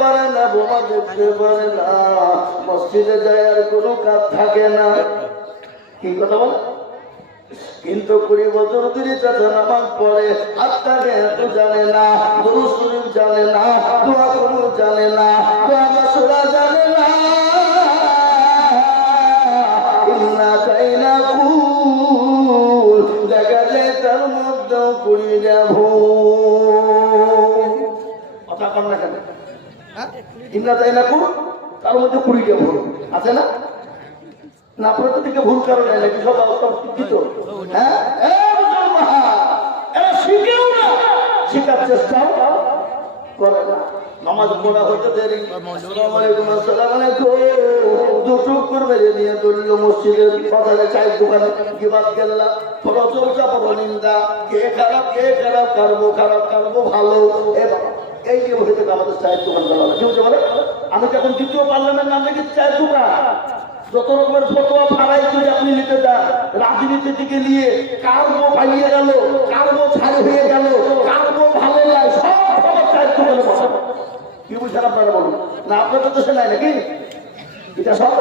পারে না, বোমা দেখতে পারে না, মসজিদে যায় আর কোনো কাজ থাকে না। কি কথা বলে? কিন্তু 20 বছর ধরে চাচা নামাজ পড়ে, আত্মাকে এত জানে না, দুরূদ শরীফ জানে না, দোয়া কবুল জানে না, দোয়া মাসুরা জানে না। ইন্না কাইনা কুল দেখা যায় তার মধ্যে 20টা ভুল। কথা কর না কেন? ইন্না কাইনা কুল তার মধ্যে 20টা ভুল আছে না? না আপনার তো দিকে ভুল কারণে নাকি সব অবস্থা শিক্ষিত? হ্যাঁ, এরা শিখেও না, শেখার চেষ্টাও করে না। নামাজ পড়া হইতে দেরি, আসসালামু আলাইকুম, আসসালামু আলাইকুম, দুটো করবে নিয়ে দলীয় মসজিদের বাজারে চায়ের দোকানে গিবাদ গেল্লা, বড় চর্চা, বড় নিন্দা, কে খারাপ কারবো খারাপ কারবো ভালো। এই যে হইতে আমাদের চায়ের দোকান করা হয়। কি হচ্ছে বলে? আমি যখন দ্বিতীয় পার্লামেন্ট নাম রেখেছি চায়ের দোকান, যত রকমের ফটোয়া ফাড়াই যদি আপনি নিতে যান, রাজনীতি থেকে নিয়ে কারবো পালিয়ে গেল, কারবো ছাই হয়ে গেল, কারবো ভালো লাগে, সব খবর চায়ের দোকানে বসাবো। কি বুঝছেন আপনারা বলুন না? আপনাদের দেশে নাই নাকি এটা সব?